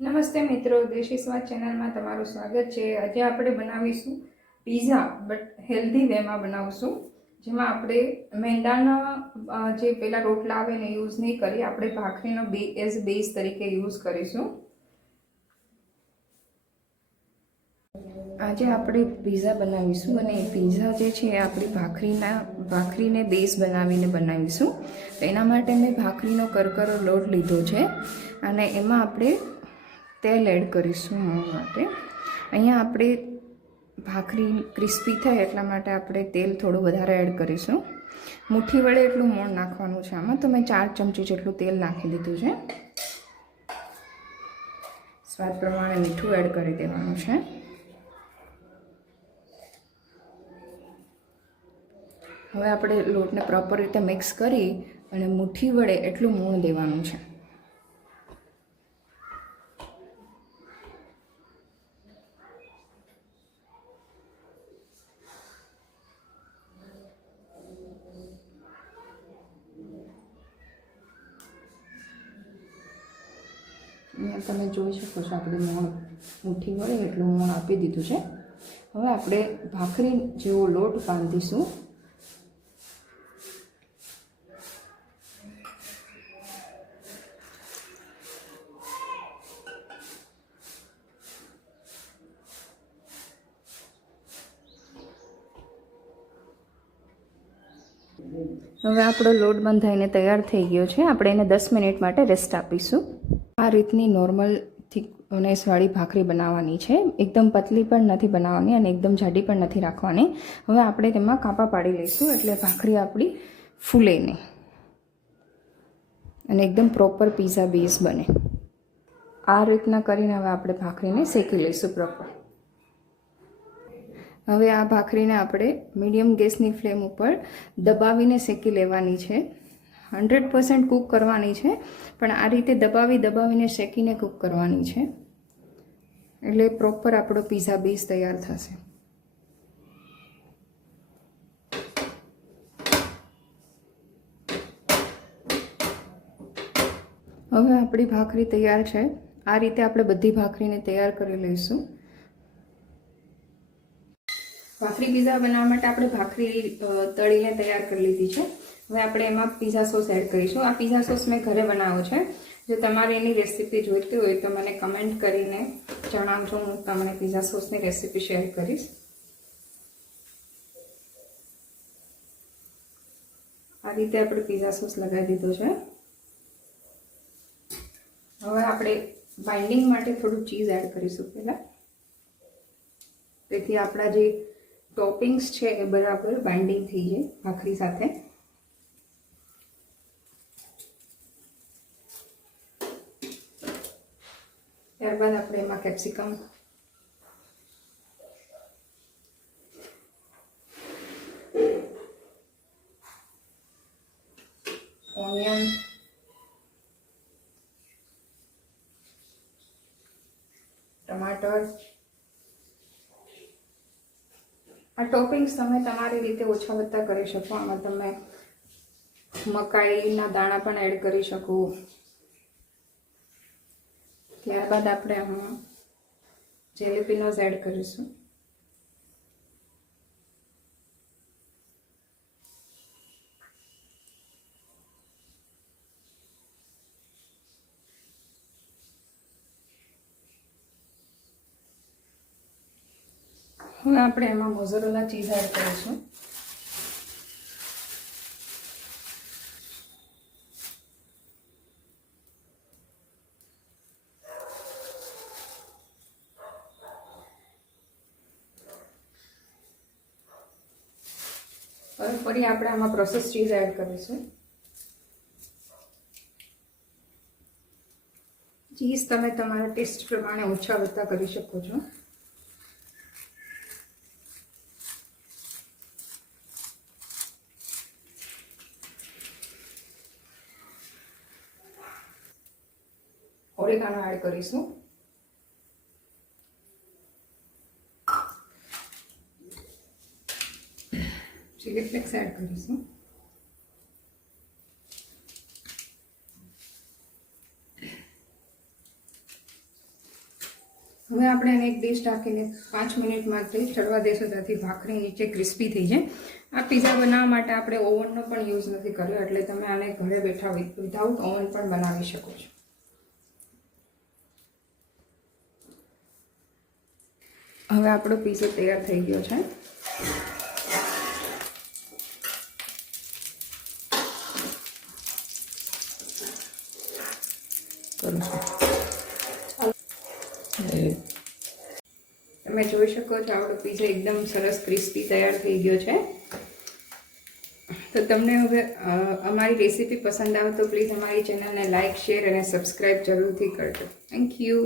નમસ્તે મિત્રો, દેશી સ્વાદ ચેનલમાં તમારું સ્વાગત છે। આજે આપણે બનાવીશું પીઝા, બટ હેલ્ધી વેમાં બનાવશું, જેમાં આપણે મેંદાના જે પેલા રોટલા આવે ને યુઝ નહીં કરી, આપણે ભાખરીનો એઝ બેઝ તરીકે યુઝ કરીશું। આજે આપણે પીઝા બનાવીશું અને પીઝા જે છે એ આપણી ભાખરીને બેઝ બનાવીને બનાવીશું। તો એના માટે મેં ભાખરીનો કરકરો લોટ લીધો છે અને એમાં આપણે તેલ એડ કરીશું મોણ માટે। અહીંયા આપણે ભાખરી ક્રિસ્પી થાય એટલા માટે આપણે તેલ થોડું વધારે એડ કરીશું। મુઠ્ઠી વડે એટલું મોણ નાખવાનું છે આમાં, તો મેં 4 ચમચી જેટલું તેલ નાખી દીધું છે। સ્વાદ પ્રમાણે મીઠું એડ કરી દેવાનું છે। હવે આપણે લોટને પ્રોપર રીતે મિક્સ કરી અને મુઠ્ઠી વડે એટલું મોણ દેવાનું છે। અહીંયા તમે જોઈ શકો છો, આપણે મોણ મુઠ્ઠી વડે એટલું મોણ આપી દીધું છે। હવે આપણે ભાખરી જેવો લોટ બાંધીશું। હવે આપણો લોટ બંધાઈને તૈયાર થઈ ગયો છે। આપણે એને 10 મિનિટ માટે રેસ્ટ આપીશું। આ રીતની નોર્મલ થિકનેસવાળી ભાખરી બનાવવાની છે। એકદમ પતલી પણ નથી બનાવવાની અને એકદમ જાડી પણ નથી રાખવાની। હવે આપણે તેમાં કાપા પાડી લઈશું, એટલે ભાખરી આપણી ફૂલે નહીં અને એકદમ પ્રોપર પીઝા બેઝ બને। આ રીતના કરીને હવે આપણે ભાખરીને શેકી લઈશું પ્રોપર। હવે આ ભાખરીને આપણે મીડિયમ ગેસની ફ્લેમ ઉપર દબાવીને શેકી લેવાની છે। 100% કૂક કરવાની છે, પણ આ રીતે દબાવીને શેકીને કૂક કરવાની છે, એટલે પ્રોપર આપણો પીઝા બેઝ તૈયાર થશે। હવે આપણી ભાખરી તૈયાર છે। આ રીતે આપણે બધી ભાખરીને તૈયાર કરી લઈશું। ભાખરી પીઝા બનાવવા માટે આપણે ભાખરી તળીને તૈયાર કરી લીધી છે। હવે આપણે એમાં પીઝા સોસ એડ કરીશું। આ પીઝા સોસ મેં ઘરે બનાવ્યો છે। જો તમારે એની રેસીપી જોઈતી હોય તો મને કમેન્ટ કરીને જણાવજો, હું તમને પીઝા સોસની રેસીપી શેર કરીશ। આ રીતે આપણે પીઝા સોસ લગાવી દીધો છે। હવે આપણે બાઇન્ડિંગ માટે થોડું ચીઝ એડ કરીશું પહેલાં, તેથી આપણા જે ટોપિંગ્સ છે એ બરાબર બાઇન્ડિંગ થઈ જાય ભાખરી સાથે। ત્યારબાદ આપણે એમાં કેપ્સિકમ, ઓનિયન, ટમાટર, આ ટોપિંગ્સ તમે તમારી રીતે ઓછા વધતા કરી શકો। આમાં તમે મકાઈના દાણા પણ એડ કરી શકો। ત્યારબાદ આપણે આમાં જેલેપિનોઝ એડ કરીશું। હવે આપણે એમાં મોઝરેલા ચીઝ એડ કરીશું। હવે ફરી આપણે આમાં પ્રોસેસ ચીઝ એડ કરીશું। ચીઝ તમે તમારા ટેસ્ટ પ્રમાણે ઓછા વધતા કરી શકો છો। ઓરેગાનો એડ કરીશું। ચીલી ફ્લેક્સ એડ કરીશું। હવે આપણે આને એક ડીશ ઢાંકીને 5 મિનિટ માટે ચડવા દેશું, ત્યાંથી ભાખરી નીચે ક્રિસ્પી થઈ જાય. આ પીઝા બનાવવા માટે આપણે ઓવનનો પણ યુઝ નથી કર્યો, એટલે તમે આને ઘરે બેઠા વિધાઉટ ઓવન પણ બનાવી શકો છો. હવે આપણો પીઝા તૈયાર થઈ ગયો છે. તમે જોઈ શકો છો આપણો પીઝા એકદમ સરસ ક્રિસ્પી તૈયાર થઈ ગયો છે. તો તમને હવે અમારી રેસીપી પસંદ આવે તો પ્લીઝ અમારી ચેનલને લાઇક, શેર અને સબસ્ક્રાઈબ જરૂરથી કરજો. Thank you.